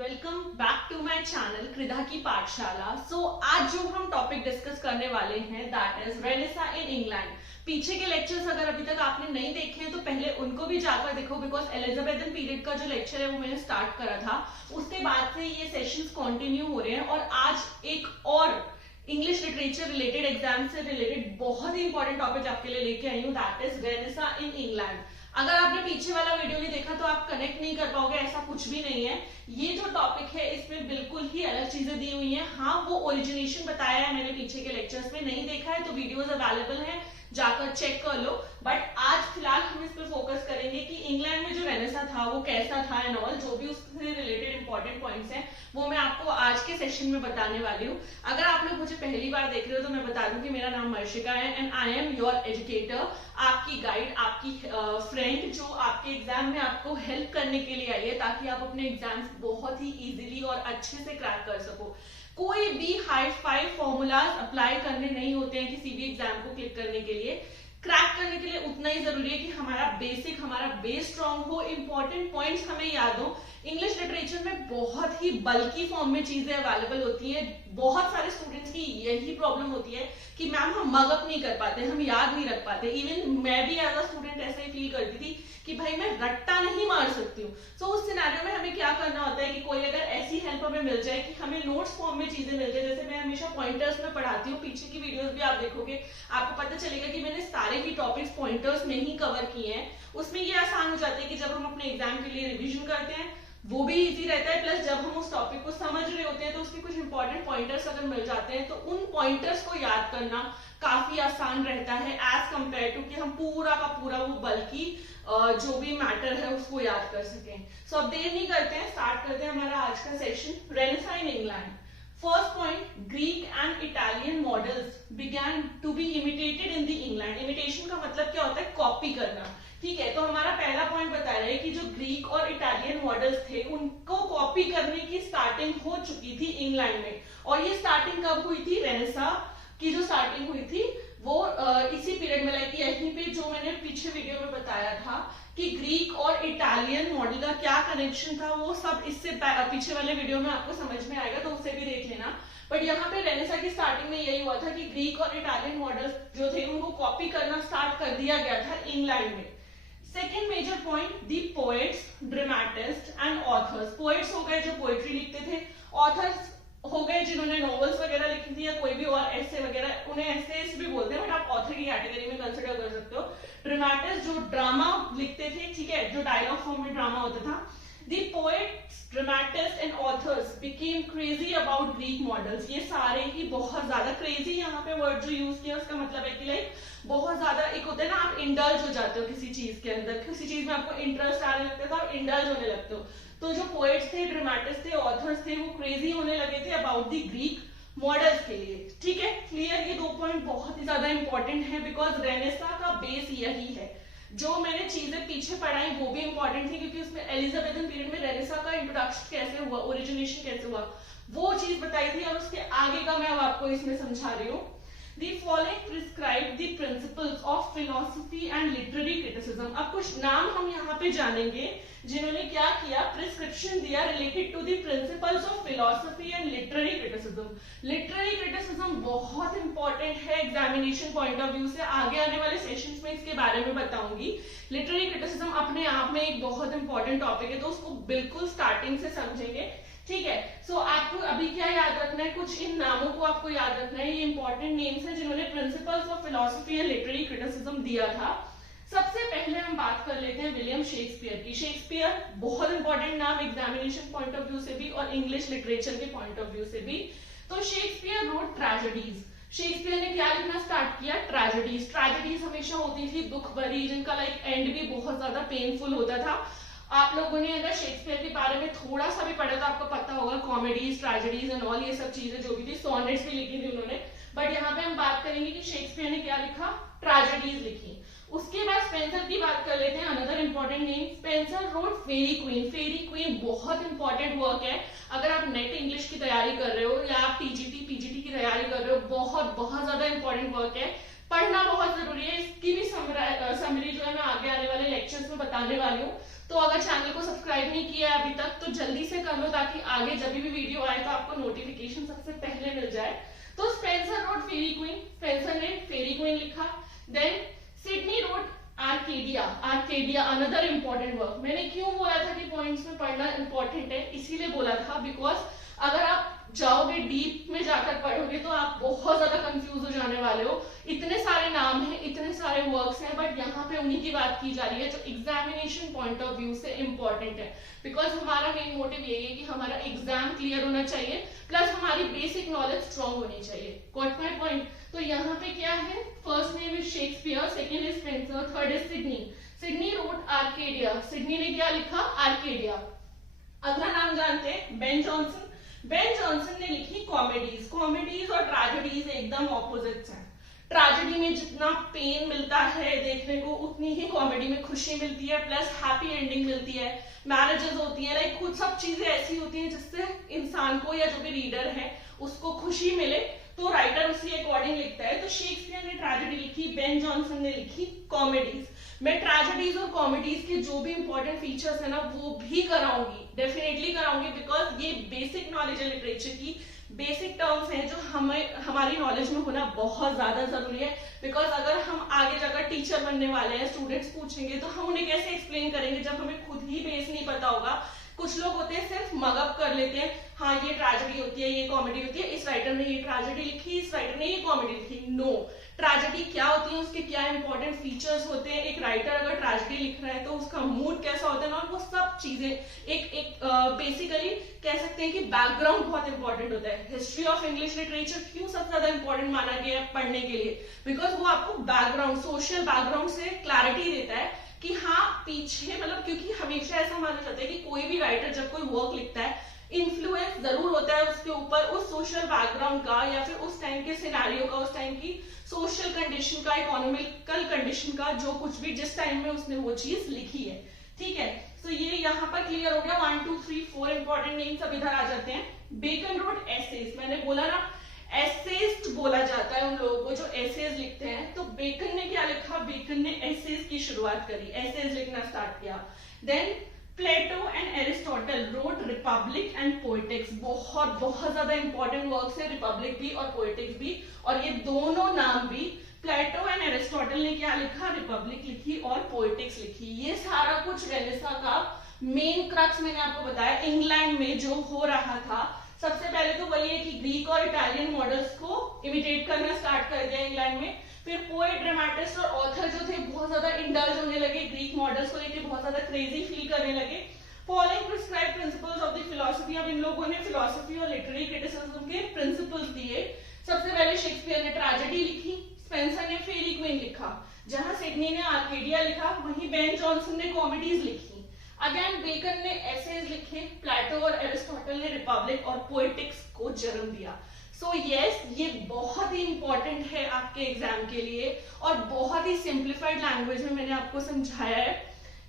Welcome back to my channel Kridha की पाठशाला। आज जो हम टॉपिक डिस्कस करने वाले हैं that is Renaissance in England. पीछे के लेक्चर्स अगर अभी तक आपने नहीं देखे हैं तो पहले उनको भी जाकर देखो, बिकॉज एलिजाबेथन पीरियड का जो लेक्चर है वो मैंने स्टार्ट करा था, उसके बाद से ये सेशंस कंटिन्यू हो रहे हैं। और आज एक और इंग्लिश लिटरेचर रिलेटेड एग्जाम से रिलेटेड बहुत ही इंपॉर्टेंट टॉपिक आपके लिए लेके आई हूँ, that is Renaissance in England. अगर आपने पीछे वाला वीडियो नहीं देखा तो आप कनेक्ट नहीं कर पाओगे, ऐसा कुछ भी नहीं है। ये जो टॉपिक है इसमें बिल्कुल ही अलग चीजें दी हुई हैं। हाँ, वो ओरिजिनेशन बताया है मैंने पीछे के लेक्चर्स में, नहीं देखा है तो वीडियोस अवेलेबल हैं, जाकर चेक कर लो। बट आज फिलहाल हम इस पर फोकस करेंगे कि इंग्लैंड में जो रेनेसा था वो कैसा था एंड ऑल, जो भी उससे रिलेटेड इंपॉर्टेंट पॉइंट्स हैं वो मैं आपको आज के सेशन में बताने वाली हूँ। अगर आप लोग मुझे पहली बार देख रहे हो तो मैं बता दूं कि मेरा नाम मर्शिका है and I am your educator, आपकी गाइड, आपकी फ्रेंड जो आपके एग्जाम में आपको हेल्प करने के लिए आई है ताकि आप अपने एग्जाम्स बहुत ही इजीली और अच्छे से क्रैक कर सको। कोई भी हाई फाई फॉर्मूलाज अप्लाई करने नहीं होते हैं किसी भी एग्जाम को क्लिक करने के लिए। क्रैक करने के लिए उतना ही जरूरी है कि हमारा बेसिक, हमारा बेस स्ट्रांग हो, इंपॉर्टेंट पॉइंट्स हमें याद हो। इंग्लिश लिटरेचर में बहुत ही बल्कि फॉर्म में चीजें अवेलेबल होती हैं। बहुत सारे स्टूडेंट्स की यही प्रॉब्लम होती है कि मैम हम मगअप नहीं कर पाते, हम याद नहीं रख पाते। इवन मैं भी एज अ स्टूडेंट ऐसे ही फील करती थी कि भाई मैं रट्टा नहीं मार सकती हूँ। सो उस सिनेरियो में हमें क्या करना होता है कि कोई अगर ऐसी हेल्प हमें मिल जाए कि हमें नोट्स फॉर्म में चीजें मिल जाए, जैसे मैं हमेशा पॉइंटर्स में पढ़ाती हूँ, पीछे की वीडियोस भी आप देखोगे आपको पता चलेगा कि मैंने सारे ही टॉपिक्स पॉइंटर्स में ही कवर किए हैं। उसमें ये आसान हो जाता है कि जब हम अपने एग्जाम के लिए रिविजन करते हैं वो भी इजी रहता है, प्लस जब हम उस टॉपिक को समझ रहे होते हैं तो उसके कुछ इंपॉर्टेंट पॉइंटर्स अगर मिल जाते हैं तो उन पॉइंटर्स को याद करना काफी आसान रहता है एज कंपेयर टू कि हम पूरा का पूरा वो बल्कि जो भी मैटर है उसको याद कर सकें। सो अब देर नहीं करते हैं, स्टार्ट करते हैं हमारा आज का session, Renaissance in England. First point, Greek and Italian models began to be imitated in the England. Imitation का मतलब क्या होता है? कॉपी करना। ठीक है, तो हमारा पहला पॉइंट बता रहा है कि जो ग्रीक और इटालियन मॉडल्स थे उनको कॉपी करने की स्टार्टिंग हो चुकी थी इंग्लैंड में। और ये स्टार्टिंग कब हुई थी? रेनेसा की जो स्टार्टिंग हुई थी वो इसी पीरियड में, लाइक यहीं पे जो मैंने पीछे वीडियो में बताया था कि ग्रीक और इटालियन मॉडल का क्या कनेक्शन था, वो सब इससे पीछे वाले वीडियो में आपको समझ में आएगा, तो उसे भी देख लेना। बट यहाँ पे रेनेसा की स्टार्टिंग में यही हुआ था कि ग्रीक और इटालियन मॉडल्स जो थे उनको कॉपी करना स्टार्ट कर दिया गया था इंग्लैंड में। Second major point, the poets, dramatist and authors. Poets हो गए जो पोएट्री लिखते थे, ऑथर्स हो गए जिन्होंने नॉवेल्स वगैरह लिखी थी या कोई भी और ऐसे वगैरह, उन्हें ऐसे भी बोलते हैं बट आप ऑथर की कैटेगरी में कंसिडर कर सकते हो। ड्रामेटिस्ट जो ड्रामा लिखते थे, ठीक है, जो डायलॉग फॉर्म में ड्रामा होता था। The poets, dramatists and authors became crazy about Greek models। ये सारे ही बहुत ज्यादा, crazy यहाँ पे वर्ड जो यूज किया उसका मतलब है कि लाइक बहुत ज्यादा, एक होता है ना आप इंडल्ज हो जाते हो किसी चीज के अंदर, किसी चीज में आपको इंटरेस्ट आने लगता है तो आप इंडल्ज होने लगते हो। तो जो पोएट्स थे, ड्रामेटिस्ट थे, ऑथर्स थे, वो क्रेजी होने लगे थे अबाउट द ग्रीक मॉडल्स के लिए। ठीक है, क्लियर? ये दो पॉइंट बहुत ही ज्यादा इंपॉर्टेंट है बिकॉज रेनेसा का बेस यही है। जो मैंने चीजें पीछे पढ़ाई वो भी इंपॉर्टेंट थी क्योंकि उसमें एलिजाबेथन पीरियड में रेनेसा का इंट्रोडक्शन कैसे हुआ, ओरिजिनेशन कैसे हुआ, वो चीज बताई थी। और उसके आगे का मैं अब आपको इसमें समझा रही हूँ। The following prescribe the principles of philosophy and literary criticism। अब कुछ नाम हम यहाँ पे जानेंगे जिन्होंने क्या किया, प्रिस्क्रिप्शन दिया related to the principles of philosophy and literary criticism. Literary criticism बहुत इंपॉर्टेंट है एग्जामिनेशन पॉइंट ऑफ व्यू से, आगे आने वाले सेशंस में इसके बारे में बताऊंगी। लिटरेरी क्रिटिसिज्म अपने आप में एक बहुत इंपॉर्टेंट टॉपिक है, तो उसको बिल्कुल स्टार्टिंग से समझेंगे। ठीक है, सो आपको अभी क्या याद रखना है, कुछ इन नामों को आपको याद रखना है, ये इंपॉर्टेंट नेम्स हैं जिन्होंने principles of philosophy and literary criticism दिया था। सबसे पहले हम बात कर लेते हैं विलियम शेक्सपियर की। शेक्सपियर बहुत इंपॉर्टेंट नाम एग्जामिनेशन पॉइंट ऑफ व्यू से भी और इंग्लिश लिटरेचर के पॉइंट ऑफ व्यू से भी। तो शेक्सपियर रोट ट्रेजेडीज। शेक्सपियर ने क्या लिखना स्टार्ट किया? ट्रेजेडीज। ट्रेजेडीज हमेशा होती थी दुख भरी, जिनका लाइक एंड भी बहुत ज्यादा पेनफुल होता था। आप लोगों ने अगर शेक्सपियर के बारे में थोड़ा सा भी पढ़ा तो आपको पता होगा, कॉमेडीज, ट्रेजेडीज एंड ऑल ये सब चीजें जो भी थी, सोनेट्स भी लिखी थी उन्होंने। बट यहाँ पे हम बात करेंगे कि शेक्सपियर ने क्या लिखा? ट्रेजेडीज लिखी। उसके बाद स्पेंसर की बात कर लेते हैं, another important name. Spenser wrote Faerie Queene. Faerie Queene बहुत इंपॉर्टेंट वर्क है अगर आप नेट इंग्लिश की तैयारी कर रहे हो या आप टीजीटी, पीजीटी की तैयारी कर रहे हो, बहुत बहुत ज्यादा इंपॉर्टेंट वर्क है। पढ़ना बहुत जरूरी है। इसकी भी समरी जो है मैं आगे आने वाले लेक्चर्स में बताने वाली हूँ। तो अगर चैनल को सब्सक्राइब नहीं किया है अभी तक तो जल्दी से कर लो, ताकि आगे जब भी वीडियो आए तो आपको नोटिफिकेशन सबसे पहले मिल जाए। तो Spenser wrote Faerie Queene, Spenser ने फेरी क्वीन लिखा। Then Sidney wrote Arcadia, Arcadia another important work. मैंने क्यों बोला था कि पॉइंट्स में पढ़ना इंपॉर्टेंट है, इसीलिए बोला था बिकॉज अगर आप जाओगे डीप में जाकर पढ़ोगे तो आप बहुत ज्यादा कंफ्यूज हो जाने वाले हो। इतने सारे नाम हैं, इतने सारे वर्क्स हैं, बट यहाँ पे उन्हीं की बात की जा रही है जो एग्जामिनेशन पॉइंट ऑफ व्यू से इंपॉर्टेंट है। बिकॉज हमारा मेन मोटिव यही है कि हमारा एग्जाम क्लियर होना चाहिए, प्लस हमारी बेसिक नॉलेज स्ट्रॉन्ग होनी चाहिए। Got my point? तो यहाँ पे क्या है, first name is Shakespeare, second is Spencer, third is Sydney. Sydney wrote Arcadia, Sydney ने क्या लिखा? आर्केडिया। अगला नाम जानते हैं बेन जॉनसन। बेन जॉनसन ने लिखी कॉमेडीज। कॉमेडीज और ट्रेजेडीज एकदम ऑपोजिट्स हैं। ट्रेजेडी में जितना पेन मिलता है देखने को, उतनी ही कॉमेडी में खुशी मिलती है, प्लस हैप्पी एंडिंग मिलती है, मैरिजेस होती है, लाइक कुछ सब चीजें ऐसी होती हैं जिससे इंसान को या जो भी रीडर है उसको खुशी मिले, तो राइटर उसी अकॉर्डिंग लिखता है। तो शेक्सपियर ने ट्रेजेडी लिखी, बेन जॉनसन ने लिखी कॉमेडीज। मैं ट्रेजेडीज और कॉमेडीज के जो भी इंपॉर्टेंट फीचर्स है ना वो भी कराऊंगी, डेफिनेटली कराऊंगी, बिकॉज ये बेसिक नॉलेज है लिटरेचर की, बेसिक टर्म्स हैं जो हमें हमारी नॉलेज में होना बहुत ज्यादा जरूरी है। बिकॉज अगर हम आगे जाकर टीचर बनने वाले हैं, स्टूडेंट्स पूछेंगे तो हम उन्हें कैसे एक्सप्लेन करेंगे जब हमें खुद ही बेस नहीं पता होगा। कुछ लोग होते हैं सिर्फ मगअप कर लेते हैं, हाँ ये ट्रेजेडी होती है, ये कॉमेडी होती है, इस राइटर ने ये ट्रेजेडी लिखी, इस राइटर ने ये कॉमेडी लिखी। नो, ट्रेजेडी क्या होती है, उसके क्या इंपॉर्टेंट फीचर्स होते हैं, एक राइटर अगर ट्रेजेडी लिख रहा है तो उसका मूड कैसा होता है, और वो सब चीजें एक बेसिकली कह सकते हैं कि बैकग्राउंड बहुत इंपॉर्टेंट होता है। हिस्ट्री ऑफ इंग्लिश लिटरेचर क्यों सबसे ज्यादा इंपॉर्टेंट माना गया है पढ़ने के लिए? बिकॉज वो आपको बैकग्राउंड, सोशल बैकग्राउंड से क्लैरिटी देता है कि हाँ पीछे, मतलब क्योंकि हमेशा ऐसा माना जाता है कि कोई भी राइटर जब कोई वर्क लिखता है इन्फ्लुएंस जरूर होता है उसके ऊपर उस सोशल बैकग्राउंड का, या फिर उस टाइम के सिनेरियो का, उस टाइम की सोशल कंडीशन का, इकोनॉमिकल कंडीशन का, जो कुछ भी जिस टाइम में उसने वो चीज लिखी है। ठीक है, तो ये यहाँ पर क्लियर हो गया। 1 2 3 4 इंपॉर्टेंट नेम्स अब इधर आ जाते हैं। बेकन रोड एसेज, मैंने बोला ना एसेस्ट बोला जाता है उन लोगों को जो एसेज लिखते हैं। तो बेकन ने क्या लिखा? बेकन ने एसेज की शुरुआत करी, एसेज लिखना स्टार्ट किया। Then Plato and Aristotle wrote Republic and Poetics. बहुत बहुत ज्यादा इंपॉर्टेंट वर्क्स है, रिपब्लिक भी और पोएटिक्स भी, और ये दोनों नाम भी प्लेटो एंड एरिस्टोटल ने क्या लिखा? रिपब्लिक लिखी और पोएटिक्स लिखी। ये सारा कुछ रेनेसां का मेन क्रक्स मैंने आपको बताया इंग्लैंड में जो हो रहा था। सबसे पहले तो वही है कि ग्रीक और इटालियन मॉडल्स को इमिटेट करना स्टार्ट कर दिया इंग्लैंड में। फिर पोएट, ड्रामेटिस्ट और ऑथर जो थे बहुत ज्यादा इंडल्ज होने लगे, ग्रीक मॉडल्स को लेकर बहुत ज्यादा क्रेजी फील करने लगे। Following prescribed principles of the philosophy, अब इन लोगों ने फिलॉसफी और लिटरेरी क्रिटिसिज्म के प्रिंसिपल्स दिए। सबसे पहले शेक्सपियर ने ट्रेजेडी लिखी, स्पेंसर ने फेरी क्वीन लिखा, जहां सिडनी ने आर्केडिया लिखा, वहीं बेन जॉनसन ने कॉमेडीज लिखी। अगेन बेकन ने एसेज लिखे, प्लेटो और एरिस्टोटल ने रिपब्लिक और पोएटिक्स को जन्म दिया। सो यस, ये बहुत ही इंपॉर्टेंट है आपके एग्जाम के लिए, और बहुत ही सिंप्लीफाइड लैंग्वेज में मैंने आपको समझाया है।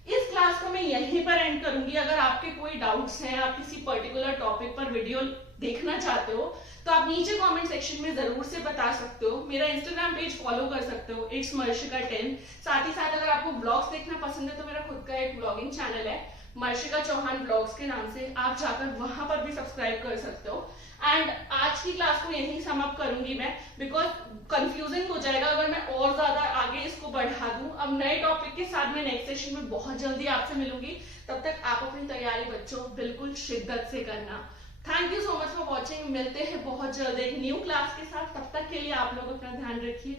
इस क्लास को मैं यहीं पर एंड करूंगी। अगर आपके कोई डाउट्स हैं, आप किसी पर्टिकुलर टॉपिक पर वीडियो देखना चाहते हो तो आप नीचे कमेंट सेक्शन में जरूर से बता सकते हो। मेरा इंस्टाग्राम पेज फॉलो कर सकते हो, इट्स मर्शिका 10। साथ ही साथ अगर आपको ब्लॉग्स देखना पसंद है तो मेरा खुद का एक ब्लॉगिंग चैनल है मर्शिका चौहान ब्लॉग्स के नाम से, आप जाकर वहां पर भी सब्सक्राइब कर सकते हो। एंड आज की क्लास को यहीं सम अप करूंगी मैं, बिकॉज कंफ्यूजिंग हो जाएगा अगर मैं और ज्यादा आगे इसको बढ़ा दूं। अब नए टॉपिक के साथ मैं नेक्स्ट सेशन में बहुत जल्दी आपसे मिलूंगी। तब तक आप अपनी तैयारी बच्चों बिल्कुल शिद्दत से करना। Thank you so much for watching. मिलते हैं बहुत जल्द एक न्यू क्लास के साथ। तब तक के लिए आप लोग अपना ध्यान रखिए।